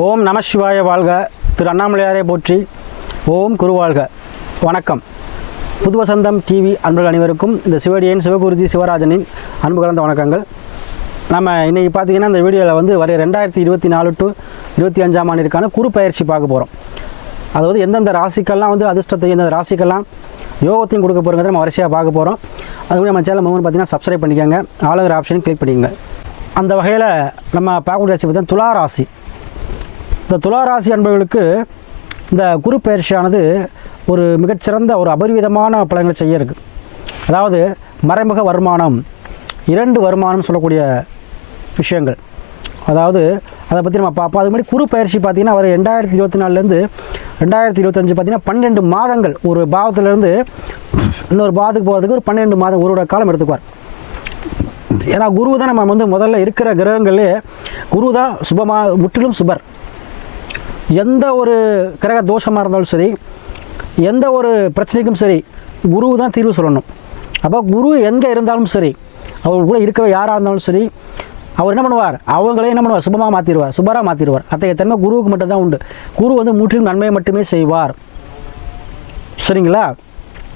ஓம் நம சிவாய வாழ்க. திரு அண்ணாமலையாரை போற்றி. ஓம் குருவாழ்க. வணக்கம். புது வசந்தம் டிவி அன்பர்கள் அனைவருக்கும் இந்த சிவடியன் சிவகுருஜி சிவராஜனின் அன்பு கலந்த வணக்கங்கள். நம்ம இன்றைக்கி பார்த்திங்கன்னா இந்த வீடியோவில் வர 2024 to 25 ஆண்டிற்கான குரு பயிற்சி பார்க்க போகிறோம். அதாவது எந்தெந்த ராசிக்கெல்லாம் அதிர்ஷ்டத்தையும் எந்தெந்த ராசிக்கெல்லாம் யோகத்தையும் கொடுக்க போகிறத நம்ம வரிசையாக பார்க்க போகிறோம். அதுக்கு நம்ம சேனல் பார்த்தீங்கன்னா சப்ஸ்கிரைப் பண்ணிக்கோங்க, ஆளுங்கிற ஆப்ஷன் கிளிக் பண்ணிக்கோங்க. அந்த வகையில் நம்ம பார்க்கக்கூடிய ராசி பார்த்தீங்கன்னா துலா ராசி. இந்த துலா ராசி அன்பர்களுக்கு இந்த குரு பயிற்சியானது ஒரு மிகச்சிறந்த ஒரு அபரிவிதமான பலன்களை செய்ய இருக்குது. அதாவது மறைமுக வருமானம், 2 வருமானம் சொல்லக்கூடிய விஷயங்கள். அதாவது அதை பற்றி நம்ம பார்ப்போம். அதுக்கு முன்னாடி குரு பயிற்சி பார்த்திங்கன்னா அவர் 2024 2025 பார்த்திங்கன்னா 12 மாதங்கள் ஒரு பாவத்திலேருந்து இன்னொரு பாவத்துக்கு போகிறதுக்கு ஒரு 12 மாதம் ஒருவோட காலம் எடுத்துக்குவார். ஏன்னா குரு தான் நம்ம முதல்ல இருக்கிற கிரகங்களே குரு தான் முற்றிலும் சுபர். எந்த ஒரு கிரக தோஷமாக இருந்தாலும் சரி, எந்த ஒரு பிரச்சனைக்கும் சரி, குரு தான் தீர்வு சொல்லணும். அப்போ குரு எங்கே இருந்தாலும் சரி, அவர் கூட இருக்கிற யாராக இருந்தாலும் சரி, அவர் என்ன பண்ணுவார், அவங்களே என்ன பண்ணுவார், சுபமாக மாற்றிடுவார், சுபராக மாற்றிடுவார். அத்தகைய தன்மை குருவுக்கு மட்டும்தான் உண்டு. குரு முற்றிலும் நன்மையை மட்டுமே செய்வார். சரிங்களா?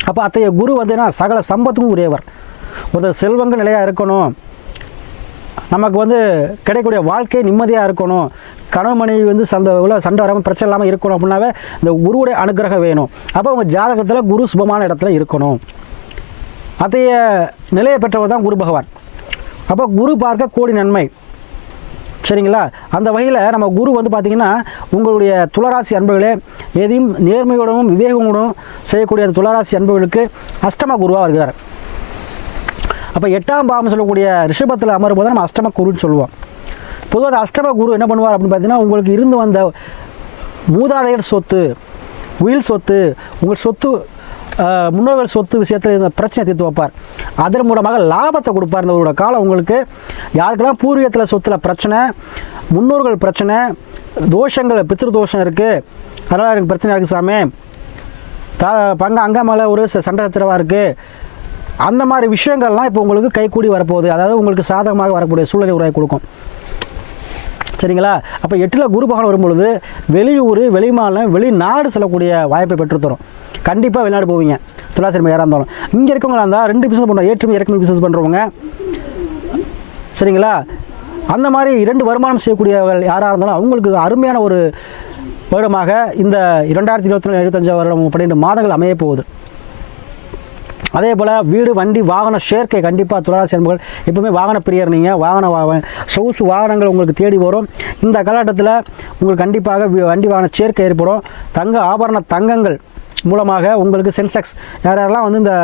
அப்போ அத்தகைய குரு என்ன சகல சம்பத்துக்கும் உரியவர். ஒரு செல்வங்கள் நிலையாக இருக்கணும், நமக்கு கிடைக்கக்கூடிய வாழ்க்கை நிம்மதியாக இருக்கணும், கணவன் மனைவி சண்டை வராமல் பிரச்சனை இல்லாமல் இருக்கணும் அப்படின்னாவே இந்த குருவுடைய அனுகிரகம் வேணும். அப்போ உங்கள் ஜாதகத்தில் குரு சுபமான இடத்துல இருக்கணும். அத்தகைய நிலையை பெற்றவர் தான் குரு பகவான். அப்போ குரு பார்க்க கோடி நன்மை. சரிங்களா? அந்த வகையில் நம்ம குரு பார்த்திங்கன்னா உங்களுடைய துளாராசி அன்பர்களே, எதையும் நேர்மையோடவும் விவேகமுடனும் செய்யக்கூடிய அந்த துளாராசி அன்பர்களுக்கு அஷ்டம குருவாக வருகிறார். அப்போ 8ஆம் பாவம் சொல்லக்கூடிய ரிஷபத்தில் அமரும் போது நம்ம அஷ்டம குருன்னு சொல்லுவோம். பொதுவாக அஷ்டம குரு என்ன பண்ணுவார் அப்படின்னு பார்த்தீங்கன்னா, உங்களுக்கு இருந்து வந்த மூதாதையர் சொத்து, உயில் சொத்து, உங்கள் சொத்து, முன்னோர்கள் சொத்து விஷயத்தில் இருந்த பிரச்சனை தீர்த்து வைப்பார். அதன் மூலமாக லாபத்தை கொடுப்பார். இந்த ஒரு காலம் உங்களுக்கு யாருக்கெல்லாம் பூர்வீகத்தில் சொத்தில் பிரச்சனை, முன்னோர்கள் பிரச்சனை, தோஷங்கள், பித்ரு தோஷம் இருக்குது, அதனால் எனக்கு பிரச்சனை இருக்குது சாமி, அங்கே மேலே ஒரு சண்டை சச்சரவாக இருக்குது, அந்த மாதிரி விஷயங்கள்லாம் இப்போ உங்களுக்கு கைக்கூடி வரப்போகுது. அதாவது உங்களுக்கு சாதகமாக வரக்கூடிய சூழ்நிலை உருவாக்கி கொடுக்கும். சரிங்களா? அப்போ 8ல் குரு பகவான் வரும்பொழுது வெளியூர், வெளிமாநிலம், வெளிநாடு செல்லக்கூடிய வாய்ப்பை பெற்றுத்தரும். கண்டிப்பாக வெளிநாடு போவீங்க. துலாசிரமம் யாராக இருந்தாலும் இங்கே இருக்கவங்களா இருந்தால் 2 பிஸ்னஸ் பண்ணுறோம், ஏற்றுமதி இறக்குமதி பிஸ்னஸ் பண்ணுறவங்க. சரிங்களா? அந்த மாதிரி 2 வருமானம் செய்யக்கூடியவர்கள் யாராக இருந்தாலும் அவங்களுக்கு அருமையான ஒரு வருடமாக இந்த 2024-25 வருடம் 12 மாதங்கள் அமைய போகுது. அதே போல் வீடு, வண்டி, வாகன சேர்க்கை கண்டிப்பாக துளாராசி அன்பர்கள் எப்பவுமே வாகன பிரியர். நீங்கள் சொகுசு வாகனங்கள் உங்களுக்கு தேடி வரும். இந்த காலகட்டத்தில் உங்களுக்கு கண்டிப்பாக வண்டி வாகன சேர்க்கை ஏற்படும். தங்க ஆபரண தங்கங்கள் மூலமாக உங்களுக்கு சென்செக்ஸ், யாரெல்லாம் இந்த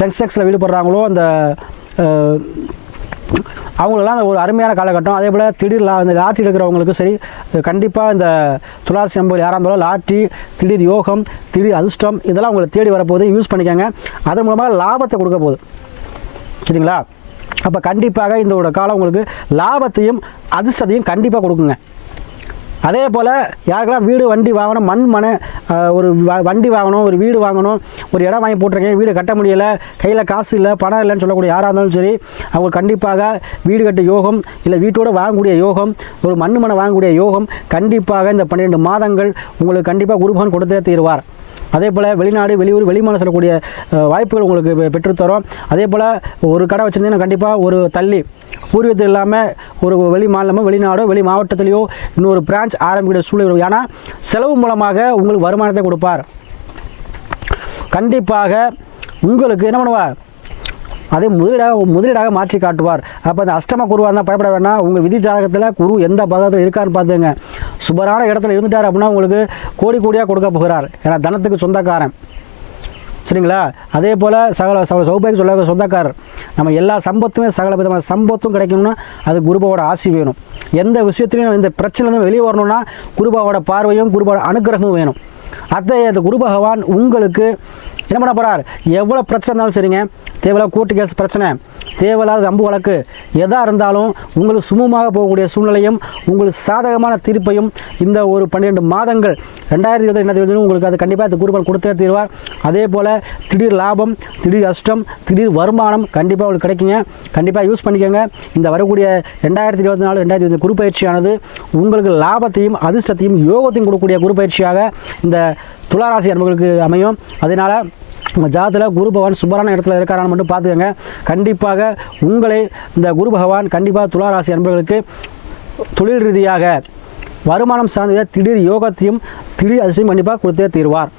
சென்செக்ஸில் ஈடுபடுறாங்களோ அந்த அவங்களெல்லாம் ஒரு அருமையான காலகட்டம். அதே போல் திடீர் இந்த லாட்ரி இருக்கிறவங்களுக்கு சரி, கண்டிப்பாக இந்த துளாராசி நம்பர் யாராக இருந்தாலும் லாட்ரி, திடீர் யோகம், திடீர் அதிர்ஷ்டம் இதெல்லாம் உங்களை தேடி வரப்போகுது. யூஸ் பண்ணிக்கோங்க. அதன் மூலமாக லாபத்தை கொடுக்க போகுது. சரிங்களா? அப்போ கண்டிப்பாக இந்த காலம் உங்களுக்கு லாபத்தையும் அதிர்ஷ்டத்தையும் கண்டிப்பாக கொடுக்குங்க. அதே போல் யாருக்கெல்லாம் வீடு, வண்டி வாங்கணும், மனை, ஒரு வண்டி வாங்கணும், ஒரு வீடு வாங்கணும், ஒரு இடம் வாங்கி போட்டிருக்கேன், வீடு கட்ட முடியலை, கையில் காசு இல்லை, பணம் இல்லைன்னு சொல்லக்கூடிய யாராக இருந்தாலும் சரி, அவங்க கண்டிப்பாக வீடு கட்ட யோகம், இல்லை வீட்டோடு வாங்கக்கூடிய யோகம், ஒரு மனை வாங்கக்கூடிய யோகம் கண்டிப்பாக இந்த 12 மாதங்கள் உங்களுக்கு கண்டிப்பாக குருபகவான் கொடுத்தே தீருவார். அதே போல் வெளிநாடு, வெளியூர், வெளிமாநிலம் சொல்லக்கூடிய வாய்ப்புகள் உங்களுக்கு பெற்றுத்தரும். அதே போல் ஒரு கடை வச்சுருந்தீங்கன்னா கண்டிப்பாக ஒரு தள்ளி பூர்வீகத்தில் இல்லாமல் ஒரு வெளி மாநிலமோ, வெளிநாடோ, வெளி மாவட்டத்திலேயோ இன்னொரு பிரான்ச் ஆரம்பிக்கிற சூழ்நிலை. ஏன்னா செலவு மூலமாக உங்களுக்கு வருமானத்தை கொடுப்பார். கண்டிப்பாக உங்களுக்கு என்ன பண்ணுவார், அதை முதலீடாக மாற்றி காட்டுவார். அப்போ அந்த அஷ்டம குருவாக இருந்தால் பயப்பட வேண்டாம். உங்கள் விதி ஜாதகத்தில் குரு எந்த பாகத்தில் இருக்கான்னு பார்த்துங்க. சுபரான இடத்துல இருந்துட்டார் அப்படின்னா உங்களுக்கு கோடியாக கொடுக்க போகிறார். ஏன்னா தனத்துக்கு சொந்தக்காரன். சரிங்களா? அதே போல் சகல சௌபாகியம் சொல்ல சொந்தக்காரர். நம்ம எல்லா சம்பத்துமே சகல விதமான சம்பத்தும் கிடைக்கணும்னா அது குருபாவோட ஆசி வேணும். எந்த விஷயத்துலையும் இந்த பிரச்சனை வெளியே வரணும்னா குருபாவோட பார்வையும் குருபாவோட அனுகிரகமும் வேணும். அந்த குரு பகவான் உங்களுக்கு என்ன பண்ண போகிறார், எவ்வளோ பிரச்சனை இருந்தாலும் சரிங்க, தேவையில்லாத கோர்ட்டு கேஸ் பிரச்சனை, தேவையில்லாத அம்பு வழக்கு எதாக இருந்தாலும் உங்களுக்கு சுமூகமாக போகக்கூடிய சூழ்நிலையும் உங்களுக்கு சாதகமான தீர்ப்பையும் இந்த ஒரு 12 மாதங்கள் 2020 உங்களுக்கு அது கண்டிப்பாக இந்த குருபலன் கொடுத்தே தீர்வார். அதே போல் திடீர் லாபம், திடீர் அஷ்டம், திடீர் வருமானம் கண்டிப்பாக உங்களுக்கு கிடைக்குங்க. கண்டிப்பாக யூஸ் பண்ணிக்கோங்க. இந்த வரக்கூடிய 2024 2020 குரு பயிற்சியானது உங்களுக்கு லாபத்தையும் அதிர்ஷ்டத்தையும் யோகத்தையும் கொடுக்கக்கூடிய குரு பயிற்சியாக இந்த துளாராசி அன்பர்களுக்கு அமையும். அதனால் உங்கள் ஜாதத்தில் குரு பகவான் சுபரான இடத்துல இருக்காரான்னு மட்டும் பார்த்துக்கோங்க. கண்டிப்பாக உங்களை இந்த குரு பகவான் கண்டிப்பாக துளாராசி அன்பர்களுக்கு தொழில் ரீதியாக வருமானம் சார்ந்த திடீர் யோகத்தையும் திடீர் அதிர்ஷ்டம் கண்டிப்பாக கொடுத்தே தீர்வார்.